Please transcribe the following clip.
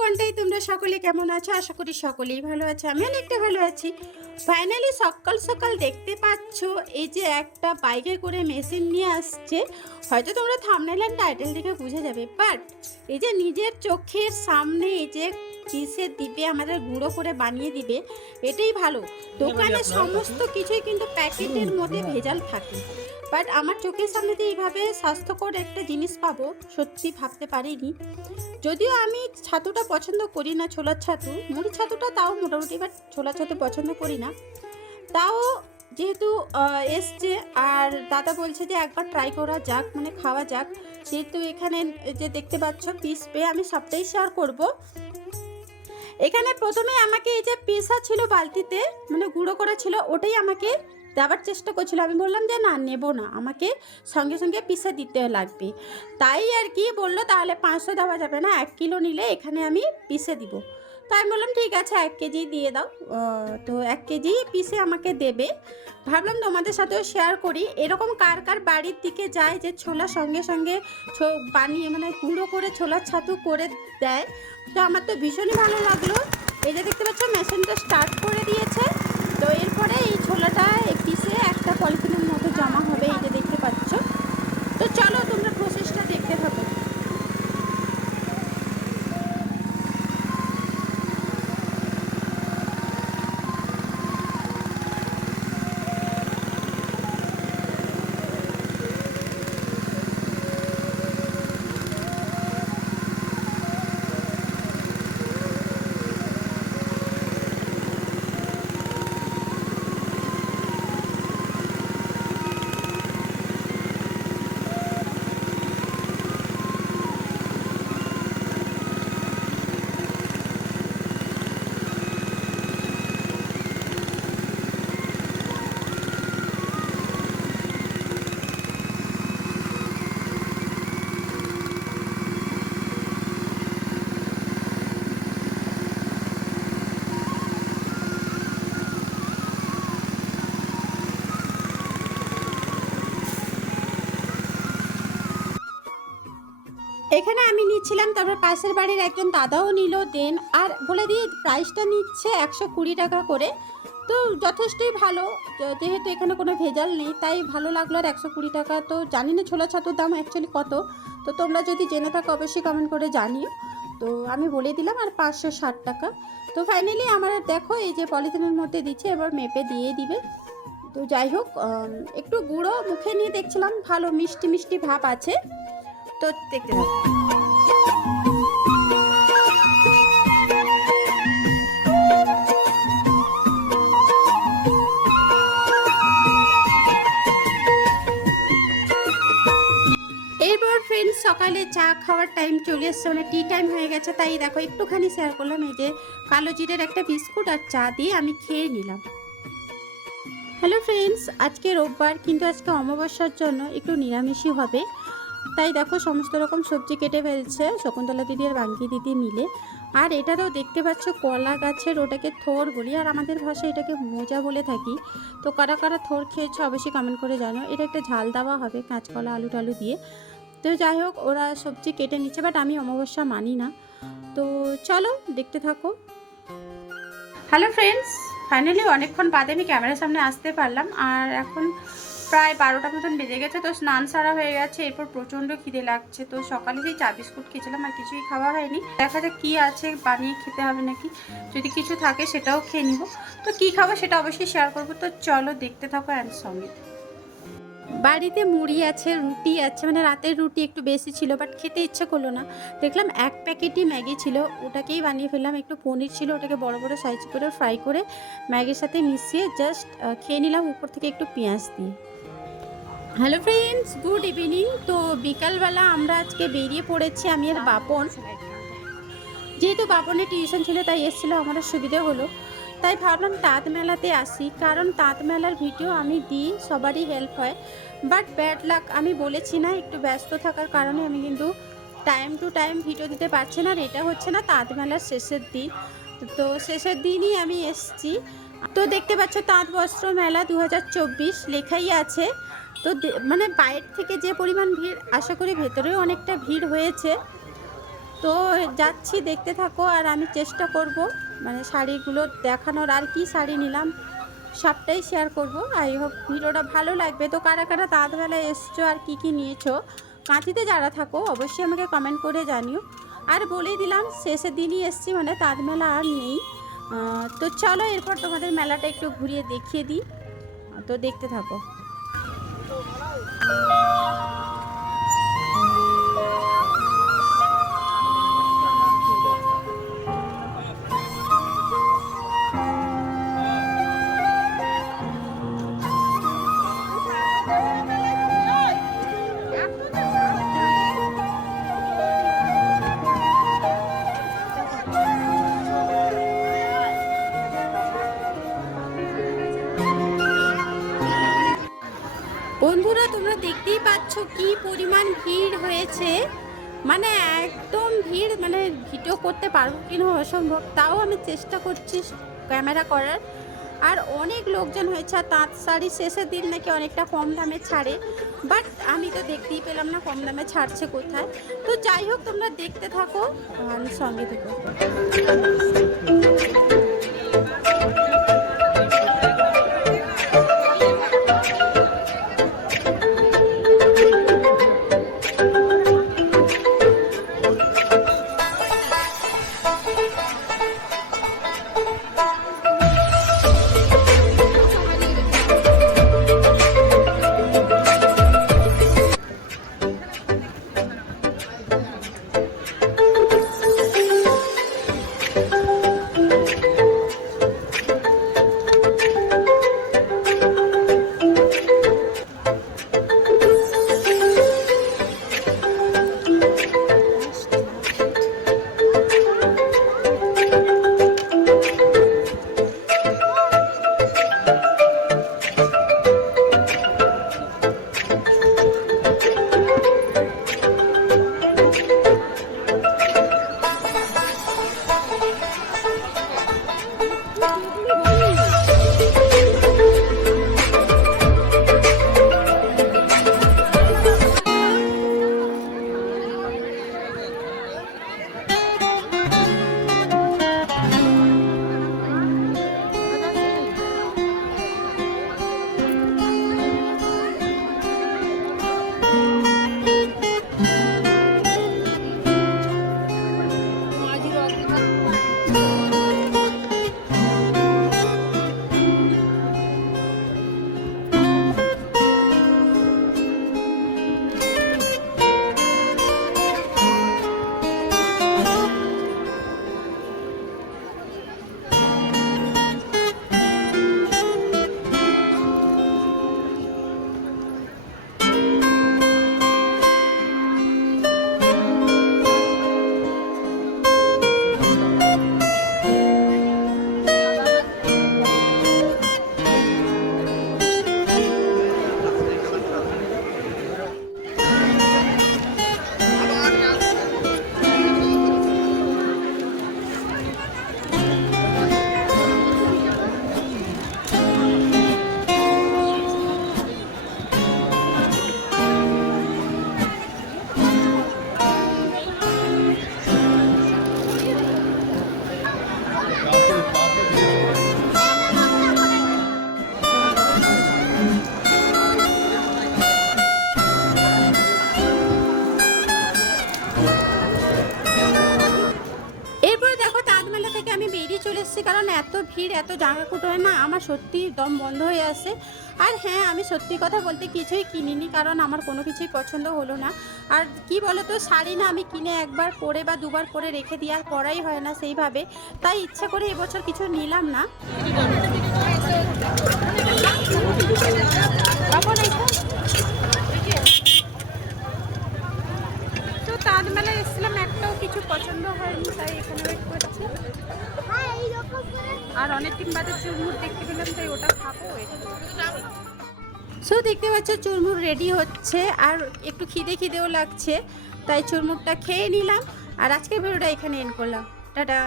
কন্টাই তোমরা সকলে কেমন আছো? আশা করি সকলেই ভালো আছে। আমি অনেকটা ভালো আছি। ফাইনালি সকাল সকাল দেখতে পাচ্ছ, এই যে একটা বাইকে করে মেশিন নিয়ে আসছে। হয়তো তোমরা অ্যান্ড টাইটেল দেখে বুঝে যাবে বাট এই যে নিজের চোখের সামনে এই যে কিসের দিবে আমাদের গুঁড়ো করে বানিয়ে দিবে এটাই ভালো। দোকানে সমস্ত কিছুই কিন্তু প্যাকেটের মধ্যে ভেজাল থাকে। বাট আমার চোখের সামনে দিয়ে এইভাবে স্বাস্থ্যকর একটা জিনিস পাবো সত্যি ভাবতে পারিনি। যদিও আমি ছাতুটা পছন্দ করি না ছোলার ছাতু। মুড়ি ছাতুটা তাও মোটামুটি বাট ছোলার ছাতু পছন্দ করি না। তাও যেহেতু এসছে আর দাদা বলছে যে একবার ট্রাই করা যাক মানে খাওয়া যাক। যেহেতু এখানে যে দেখতে পাচ্ছ পিস পেয়ে আমি সবটাই শেয়ার করব। এখানে প্রথমে আমাকে এই যে পেশা ছিল বালতিতে মানে গুঁড়ো করা ছিল, ওটাই আমাকে দেওয়ার চেষ্টা করছিল। আমি বললাম যে না, নেব না, আমাকে সঙ্গে সঙ্গে পিসা দিতে লাগবে। তাই আর কি বলল, তাহলে পাঁচশো দেওয়া যাবে না, এক কিলো নিলে এখানে আমি পিসে দিব। তো আমি বললাম, ঠিক আছে, এক কেজি দিয়ে দাও। তো এক কেজি পিসে আমাকে দেবে। ভাবলাম তোমাদের সাথেও শেয়ার করি। এরকম কার কার বাড়ির দিকে যায় যে ছোলা সঙ্গে সঙ্গে বানিয়ে মানে গুঁড়ো করে ছোলার ছাতু করে দেয়? তো আমার তো ভীষণই ভালো লাগল। এই যে দেখতে পাচ্ছ মেশিনটা স্টার্ট করে দিয়েছে। এখানে আমি নিচ্ছিলাম, তারপর পাশের বাড়ির একজন দাদাও নিল, দেন আর বলে দিই প্রাইসটা নিচ্ছে একশো কুড়ি টাকা করে। তো যথেষ্টই ভালো যেহেতু এখানে কোনো ভেজাল নেই, তাই ভালো লাগল আর একশো কুড়ি টাকা তো জানি না ছোলা ছাতুর দাম অ্যাকচুয়ালি কত। তো তোমরা যদি জেনে থাকো অবশ্যই কমেন্ট করে জানিও। তো আমি বলে দিলাম আর পাঁচশো ষাট টাকা। তো ফাইনালি আমার দেখো এই যে পলিথিনের মধ্যে দিচ্ছে, এবার মেপে দিয়ে দিবে। তো যাই হোক একটু গুঁড়ো মুখে নিয়ে দেখছিলাম, ভালো মিষ্টি মিষ্টি ভাব আছে। তো সকালে চা খাওয়ার টাইম চলে এসছে মানে টি টাইম হয়ে গেছে, তাই দেখো একটুখানি শেয়ার করলাম, এই যে কালো জিরের একটা বিস্কুট আর চা দিয়ে আমি খেয়ে নিলাম। হ্যালো ফ্রেন্ডস আজকে রোববার, কিন্তু আজকে অমাবস্যার জন্য একটু নিরামিষই হবে। তাই দেখো সমস্ত রকম সবজি কেটে ফেলছে, শকুন্তলা দিদি আর বাঙ্কি দিদি মিলে। আর এটাতেও দেখতে পাচ্ছ কলা গাছের ওটাকে থোর বলি, আর আমাদের ভাষায় এটাকে মোজা বলে থাকি। তো কারা কারা থোর খেয়েছো অবশ্যই কমেন্ট করে জানো এটা একটা ঝাল দেওয়া হবে কাঁচকলা, আলু টালু দিয়ে। তো যাই হোক, ওরা সবজি কেটে নিচ্ছে বাট আমি অমাবস্যা মানি না। তো চলো, দেখতে থাকো। হ্যালো ফ্রেন্ডস ফাইনালি অনেকক্ষণ বাদে আমি ক্যামেরার সামনে আসতে পারলাম। আর এখন প্রায় বারোটা মতন বেজে গেছে, তো স্নান সারা হয়ে গেছে, এরপর প্রচণ্ড খিদে লাগছে। তো সকালে সেই চা বিস্কুট খেয়েছিলাম আর কিছুই খাওয়া হয়নি। দেখা যাক কী আছে, বানিয়ে খেতে হবে নাকি। যদি কিছু থাকে সেটাও খেয়ে নিব। তো কী খাব সেটা অবশ্যই শেয়ার করব। তো চলো দেখতে থাকো অ্যান্ড সঙ্গে। বাড়িতে মুড়ি আছে, রুটি আছে মানে রাতের রুটি একটু বেশি ছিল বাট খেতে ইচ্ছে করল না। দেখলাম এক প্যাকেটই ম্যাগি ছিল, ওটাকেই বানিয়ে ফেললাম। একটু পনির ছিল, ওটাকে বড় বড় সাইজ করে ফ্রাই করে ম্যাগির সাথে মিশিয়ে জাস্ট খেয়ে নিলাম। উপর থেকে একটু পেঁয়াজ দিয়ে। হ্যালো ফ্রেন্ডস গুড ইভিনিং তো বিকালবেলা আমরা আজকে বেরিয়ে পড়েছি আমি আর বাপন। যেহেতু বাপনের টিউশন ছিল, তাই এসেছিল, আমারও সুবিধে হলো। তাই ভাবলাম তাঁত মেলাতে আসি, কারণ তাঁত মেলার ভিডিও আমি দিই, সবারই হেল্প হয়। বাট ব্যাড লাক আমি বলেছি না, একটু ব্যস্ত থাকার কারণে আমি কিন্তু টাইম টু টাইম ভিডিও দিতে পারছি না, আর এটা হচ্ছে না তাঁত মেলার শেষের দিন। তো শেষের দিনই আমি এসছি। তো দেখতে পাচ্ছ, তাঁত বস্ত্র মেলা দু হাজার চব্বিশ লেখাই আছে। তো মানে বাইরে থেকে যে পরিমাণ ভিড়, আশা করি ভেতরেও অনেকটা ভিড় হয়েছে। তো যাচ্ছি, দেখতে থাকো, আর আমি চেষ্টা করব মানে শাড়িগুলো দেখানোর আর কি শাড়ি নিলাম, সবটাই শেয়ার করব। আই হোপ ভিডিওটা ভালো লাগবে। তো কারা কারা তাঁতবেলায় এসছো আর কি কি নিয়েছো, কাঁথিতে যারা থাকো, অবশ্যই আমাকে কমেন্ট করে জানিও। আর বলেই দিলাম, শেষের দিনই এসছি মানে তাঁত মেলা আর নেই। তো চলো, এরপর তোমাদের মেলাটা একটু ঘুরিয়ে দেখিয়ে দিই। তো দেখতে থাকো। もらう。পাচ্ছ কি পরিমাণ ভিড় হয়েছে? মানে একদম ভিড় মানে ভিডিও করতে পারব কিনা অসম্ভব, তাও আমি চেষ্টা করছি ক্যামেরা করার। আর অনেক লোকজন হয়েছে, আর তাঁত শাড়ি শেষের দিন নাকি অনেকটা কম দামে ছাড়ে। বাট আমি তো দেখতেই পেলাম না কম দামে ছাড়ছে কোথায়। তো যাই হোক, তোমরা দেখতে থাকো, আর সঙ্গে থেকো। এত ভিড় এত জায়গা কুটোয় না, আমার সত্যি দম বন্ধ হয়ে আসে আর হ্যাঁ আমি সত্যি কথা বলতে কিছুই কিনিনি, কারণ আমার কোনো কিছুই পছন্দ হলো না। আর কি বলো তো শাড়ি না আমি কিনে একবার পরে বা দুবার পরে রেখে দিয়ে আর পরাই হয় না সেইভাবে। তাই ইচ্ছে করে এবছর কিছু নিলাম না। তো তাজমেলায় এসেছিলাম, একটাও কিছু পছন্দ হয়নি, তাই এখানে ওয়েট করছি। আর অনেক দিন বাদে চুরমুর দেখতে পেলাম, তাই ওটা খাব সো দেখতে পাচ্ছ, চুরমুর রেডি হচ্ছে, আর একটু খিদে খিদেও লাগছে, তাই চুরমুরটা খেয়ে নিলাম, আর আজকের ভিডিওটা এখানে এন্ড করলাম। টাটা।